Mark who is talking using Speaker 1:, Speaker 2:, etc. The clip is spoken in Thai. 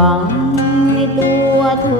Speaker 1: วังในตัวเธอ